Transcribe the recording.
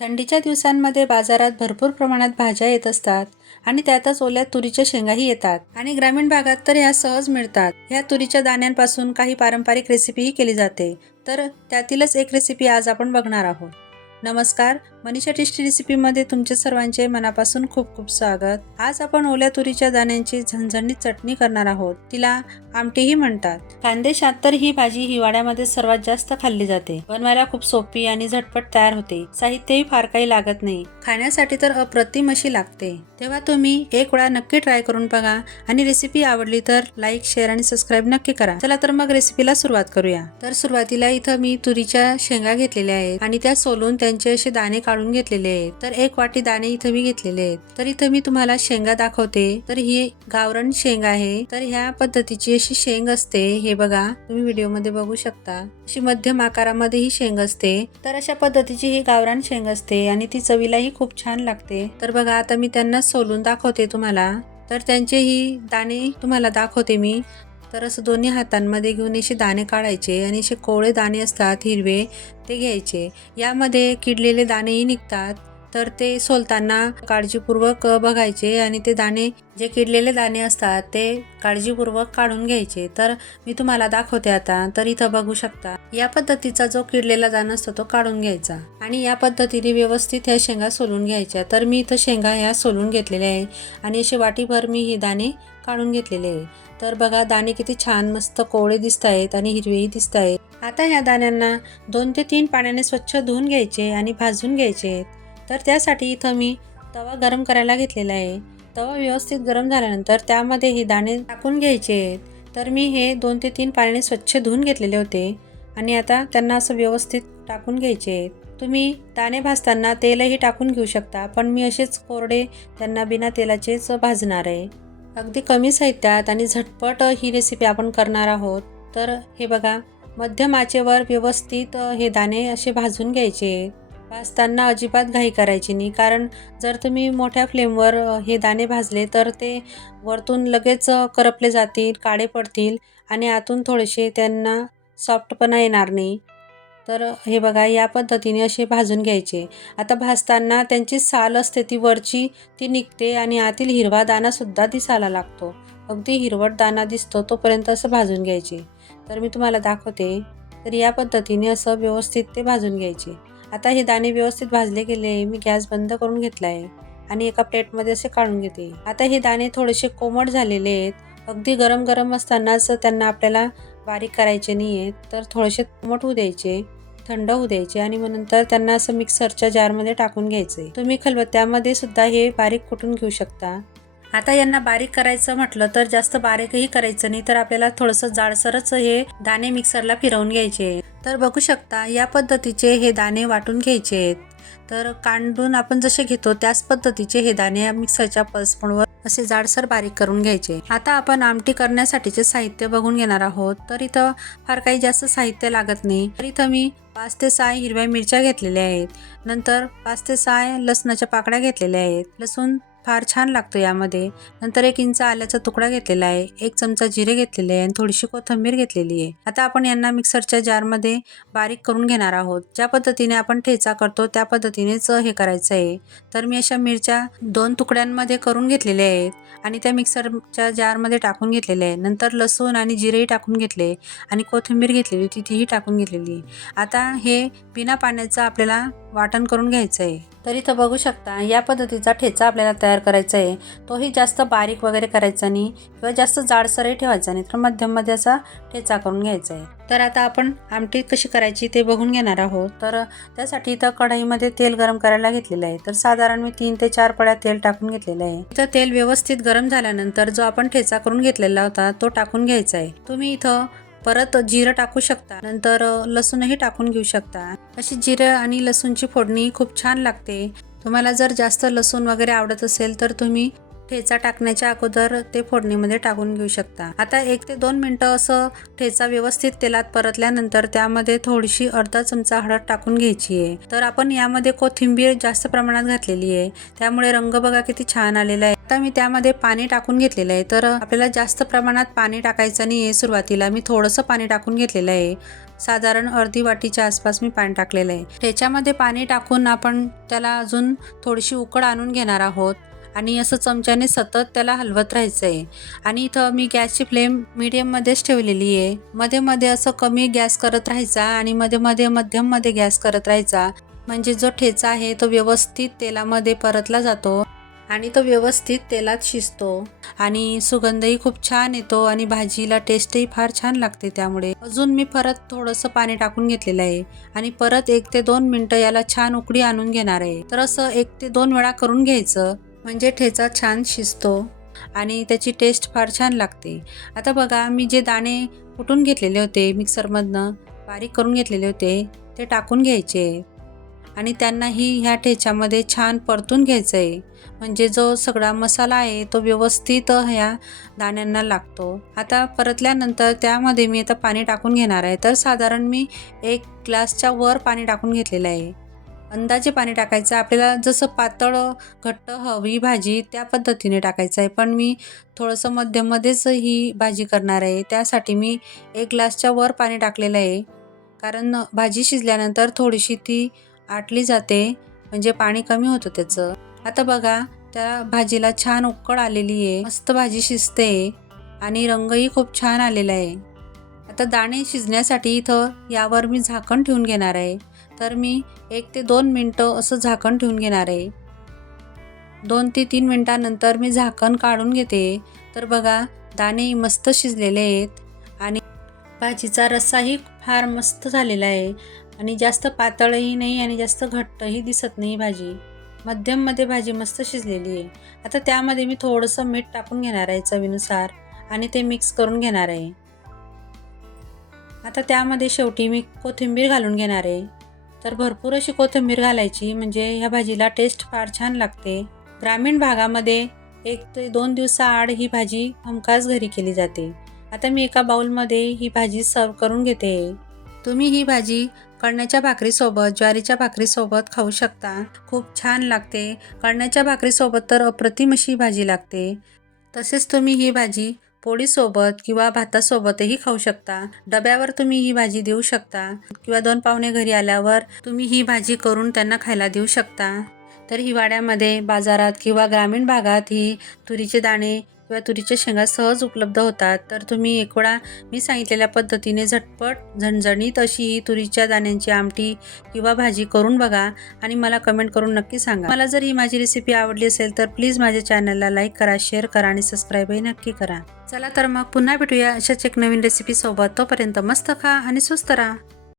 थंडीच्या दिवसांमध्ये बाजारात भरपूर प्रमाणात भाज्या येत असतात आणि त्यातच ओल्या तुरीच्या शेंगाही येतात. आणि ग्रामीण भागात तर ह्या सहज मिळतात. ह्या तुरीच्या दाण्यांपासून काही पारंपरिक रेसिपीही केली जाते. तर त्यातीलच एक रेसिपी आज आपण बघणार आहोत. नमस्कार मनीषा टेस्टी रेसिपीमध्ये तुमचे सर्वांचे मनापासून खूप खूप स्वागत. आज आपण ओल्या तुरीच्या दाण्यांची झणझणीत चटणी करणार आहोत. तिला आमटीही म्हणतात. खानदेशात तर ही भाजी हिवाळ्यामध्ये सर्वात जास्त खाल्ली जाते. बनवायला खूप सोपी आणि झटपट तयार होते. साहित्यही फार काही लागत नाही. खाण्यासाठी तर अप्रतिम अशी लागते. तेव्हा तुम्ही एक वेळा नक्की ट्राय करून बघा. आणि रेसिपी आवडली तर लाईक शेअर आणि सबस्क्राईब नक्की करा. चला तर मग रेसिपीला सुरुवात करूया. तर सुरुवातीला इथं मी तुरीच्या शेंगा घेतलेल्या आहेत. आणि त्या सोलून त्यांचे असे दाणे काढून घेतलेले आहेत. तर एक वाटी दाणे इथं मी घेतलेले आहेत. तर इथं मी तुम्हाला शेंगा दाखवते. तर ही गावरण शेंग आहे. तर ह्या पद्धतीची अशी शेंग असते. हे बघा तुम्ही व्हिडिओमध्ये बघू शकता. अशी मध्यम आकारामध्ये ही शेंग असते. तर अशा पद्धतीची ही गावरान शेंग असते आणि ती चवीलाही खूप छान लागते. तर बघा आता मी त्यांना सोलून दाखवते तुम्हाला. तर त्यांचे ही दाणे तुम्हाला दाखवते मी. तर असं दोन्ही हातांमध्ये घेऊन असे दाणे काढायचे आणि असे कोवळे दाणे असतात हिरवे ते घ्यायचे. यामध्ये किडलेले दाणेही निघतात. तर ते सोलताना काळजीपूर्वक बघायचे आणि ते दाणे जे किडलेले दाणे असतात ते काळजीपूर्वक काढून घ्यायचे. तर मी तुम्हाला दाखवते आता तर इथं बघू शकता. या पद्धतीचा जो किडलेला दाणा असतो तो काढून घ्यायचा. आणि या पद्धतीने व्यवस्थित ह्या शेंगा सोलून घ्यायच्या. तर मी इथं शेंगा ह्या सोलून घेतलेल्या आहे. आणि असे वाटीभर मी ही दाणे काढून घेतलेले आहे. तर बघा दाणे किती छान मस्त कोवळे दिसत आहेत आणि हिरवेही दिसत आहेत. आता ह्या दाण्यांना दोन ते तीन पाण्याने स्वच्छ धुवून घ्यायचे आणि भाजून घ्यायचे. तर त्यासाठी इथं मी तवा गरम करायला घेतलेला आहे. तवा व्यवस्थित गरम झाल्यानंतर त्यामध्ये हे दाणे टाकून घ्यायचे आहेत. तर मी हे दोन ते तीन पाण्याने स्वच्छ धुवून घेतलेले होते आणि आता त्यांना असं व्यवस्थित टाकून घ्यायचे आहेत. तुम्ही दाणे भाजताना तेलही टाकून घेऊ शकता पण मी असेच कोरडे त्यांना बिना तेलाचेच भाजणार आहे. अगदी कमी साहित्यात आणि झटपट ही रेसिपी आपण करणार आहोत. तर हे बघा मध्यम आचेवर व्यवस्थित हे दाणे असे भाजून घ्यायचे भाजताना अजिबात घाई करायची नाही. कारण जर तुम्ही मोठ्या फ्लेमवर हे दाणे भाजले तर ते वरतून लगेच करपले जातील काळे पडतील आणि आतून थोडेसे त्यांना सॉफ्टपणा येणार नाही. तर हे बघा या पद्धतीने असे भाजून घ्यायचे. आता भाजताना त्यांची साल असते ती वरची ती निघते आणि आतील हिरवा दाणासुद्धा दिसायला लागतो. अगदी हिरवट दाणा दिसतो तोपर्यंत असं भाजून घ्यायचे. तर मी तुम्हाला दाखवते. तर या पद्धतीने असं व्यवस्थित ते भाजून घ्यायचे. आता हे दाणे व्यवस्थित भाजले गेले मी गॅस बंद करून घेतला आहे आणि एका प्लेटमध्ये असे काढून घेते. आता हे दाणे थोडेसे कोमट झालेले आहेत. अगदी गरम गरम असतानाच त्यांना आपल्याला बारीक करायचे नाही आहेत तर थोडेसे कोमट होऊ द्यायचे थंड होऊ द्यायचे आणि मग नंतर त्यांना असं मिक्सरच्या जारमध्ये टाकून घ्यायचे. तुम्ही खलबत्त्यामध्ये सुद्धा हे बारीक कुटून घेऊ शकता. आता यांना बारीक करायचं म्हटलं तर जास्त बारीकही करायचं नाही तर आपल्याला थोडंसं जाडसरच हे दाणे मिक्सरला फिरवून घ्यायचे. तर बघू शकता या पद्धतीचे हे दाणे वाटून घ्यायचे आहेत. तर कांडून आपण जसे घेतो त्याच पद्धतीचे हे दाणे मिक्सरच्या पल्सपणवर असे जाडसर बारीक करून घ्यायचे. आता आपण आमटी करण्यासाठीचे साहित्य बघून घेणार आहोत. तर इथं फार काही जास्त साहित्य लागत नाही. तर इथं मी पाच ते सहा हिरव्या मिरच्या घेतलेल्या आहेत. नंतर पाच ते सहा लसणाच्या पाकड्या घेतलेल्या आहेत. लसूण फार छान लागतो यामध्ये. नंतर एक इंच आल्याचा तुकडा घेतलेला आहे एक चमचा जिरे घेतलेले आहे आणि थोडीशी कोथिंबीर घेतलेली आहे. आता आपण यांना मिक्सरच्या जारमध्ये बारीक करून घेणार आहोत. ज्या पद्धतीने आपण ठेचा करतो त्या पद्धतीनेच हे करायचं आहे. तर मी अशा मिरच्या दोन तुकड्यांमध्ये करून घेतलेल्या आहेत आणि त्या मिक्सरच्या जारमध्ये टाकून घेतलेल्या आहे नंतर लसूण आणि जिरेही टाकून घेतले आणि कोथिंबीर घेतलेली होती तीही टाकून घेतलेली आता हे बिना पाण्याचं आपल्याला वाटण करून घ्यायचं आहे तर इथं बघू शकता या पद्धतीचा ठेचा आपल्याला तयार करायचा आहे तोही जास्त बारीक वगैरे करायचा नाही किंवा जास्त जाडसरही ठेवायचा नाही तर मध्यममध्ये असा ठेचा करून घ्यायचा आहे तर आता आपण आमटी कशी करायची ते बघून घेणार आहोत. तर त्यासाठी इथं कढईमध्ये तेल गरम करायला घेतलेलं आहे. तर साधारण मी तीन ते चार पळ्या तेल टाकून घेतलेलं आहे. इथं तेल व्यवस्थित गरम झाल्यानंतर जो आपण ठेचा करून घेतलेला होता तो टाकून घ्यायचा आहे. तुम्ही इथं परत जिरं टाकू शकता. नंतर लसूणही टाकून घेऊ शकता. अशी जिरं आणि लसूणची फोडणी खूप छान लागते. तुम्हाला जर जास्त लसूण वगैरे आवडत असेल तर तुम्ही ठेचा टाकण्याच्या अगोदर ते फोडणीमध्ये टाकून घेऊ शकता. आता एक ते दोन मिनटं असं ठेचा व्यवस्थित तेलात परतल्यानंतर त्यामध्ये थोडीशी अर्धा चमचा हळद टाकून घ्यायची आहे. तर आपण यामध्ये कोथिंबीर जास्त प्रमाणात घातलेली आहे. त्यामुळे रंग बघा किती छान आलेला आहे. आता मी त्यामध्ये पाणी टाकून घेतलेलं आहे. तर आपल्याला जास्त प्रमाणात पाणी टाकायचं नाही आहे सुरुवातीला. मी थोडंसं पाणी टाकून घेतलेलं आहे. साधारण अर्धी वाटीच्या आसपास मी पाणी टाकलेलं आहे. ठेच्यामध्ये पाणी टाकून आपण त्याला अजून थोडीशी उकड आणून घेणार आहोत. आणि असं चमच्याने सतत त्याला हलवत राहायचं आहे आणि इथं मी गॅसची फ्लेम मीडियममध्येच ठेवलेली आहे. मध्ये मध्ये असं कमी गॅस करत राहायचा आणि मध्ये मध्ये मध्यममध्ये गॅस करत राहायचा. म्हणजे जो ठेचा आहे तो व्यवस्थित तेलामध्ये परतला जातो आणि तो व्यवस्थित तेलात शिजतो. आणि सुगंधही खूप छान येतो आणि भाजीला टेस्टही फार छान लागते त्यामुळे. अजून मी परत थोडंसं पाणी टाकून घेतलेलं आहे. आणि परत एक ते दोन मिनटं याला छान उकडी आणून घेणार आहे. तर असं एक ते दोन वेळा करून घ्यायचं. म्हणजे ठेचा छान शिजतो आणि त्याची टेस्ट फार छान लागते. आता बघा मी जे दाणे कुटून घेतलेले होते मिक्सरमधनं बारीक करून घेतलेले होते ते टाकून घ्यायचे. आणि त्यांनाही ह्या ठेच्यामध्ये छान परतून घ्यायचं आहे म्हणजे जो सगळा मसाला आहे तो व्यवस्थित ह्या दाण्यांना लागतो. आता परतल्यानंतर त्यामध्ये मी आता पाणी टाकून घेणार आहे. तर साधारण मी एक ग्लासच्या वर पाणी टाकून घेतलेलं आहे. अंदाजे पाणी टाकायचं आपल्याला जसं पातळ घट्ट हवी भाजी त्या पद्धतीने टाकायचं आहे. पण मी थोडंसं मध्यममध्येच ही भाजी करणार आहे. त्यासाठी मी एक ग्लासच्या वर पाणी टाकलेलं आहे. कारण भाजी शिजल्यानंतर थोडीशी ती आटली जाते. म्हणजे पाणी कमी होतं त्याचं. आता बघा त्या भाजीला छान उकळ आलेली आहे. मस्त भाजी शिजते आणि रंगही खूप छान आलेला आहे. आता दाणे शिजण्यासाठी इथं यावर मी झाकण ठेवून घेणार आहे. तर मी एक ते दोन मिनटं असं झाकण ठेवून घेणार आहे. दोन ते तीन मिनटानंतर मी झाकण काढून घेते. तर बघा दाणे मस्त शिजलेले आहेत आणि भाजीचा रस्साही फार मस्त झालेला आहे आणि जास्त पातळही नाही आणि जास्त घट्टही दिसत नाही भाजी. मध्यममध्ये भाजी मस्त शिजलेली आहे. आता त्यामध्ये मी थोडंसं मीठ टाकून घेणार आहे चवीनुसार आणि ते मिक्स करून घेणार आहे. आता त्यामध्ये शेवटी मी कोथिंबीर घालून घेणार आहे. तर भरपूर अशी कोथिंबीर घालायची म्हणजे ह्या भाजीला टेस्ट फार छान लागते. ग्रामीण भागामध्ये एक ते दोन दिवसाआड ही भाजी हमखास घरी केली जाते. आता मी एका बाउलमध्ये ही भाजी सर्व करून घेते. तुम्ही ही भाजी कळण्याच्या भाकरीसोबत ज्वारीच्या भाकरीसोबत खाऊ शकता. खूप छान लागते. कळण्याच्या भाकरीसोबत तर अप्रतिम अशी भाजी लागते. तसेच तुम्ही ही भाजी पोळीसोबत किंवा भातासोबतही खाऊ शकता. डब्यावर तुम्ही ही भाजी देऊ शकता किंवा दोन पाहुणे घरी आल्यावर तुम्ही ही भाजी करून त्यांना खायला देऊ शकता. तर हिवाळ्यामध्ये बाजारात किंवा ग्रामीण भागात ही तुरीचे दाणे किंवा तुरीच्या शेंगा सहज उपलब्ध होतात. तर तुम्ही एक वेळा मी सांगितलेल्या पद्धतीने झटपट झणझणीत अशी ही तुरीच्या दाण्यांची आमटी किंवा भाजी करून बघा आणि मला कमेंट करून नक्की सांगा. मला जर ही माझी रेसिपी आवडली असेल तर प्लीज माझ्या चॅनलला लाईक करा शेअर करा आणि सबस्क्राईबही नक्की करा. चला तर मग पुन्हा भेटूया अशाच एक नवीन रेसिपीसोबत तोपर्यंत मस्त खा आणि स्वस्त राहा.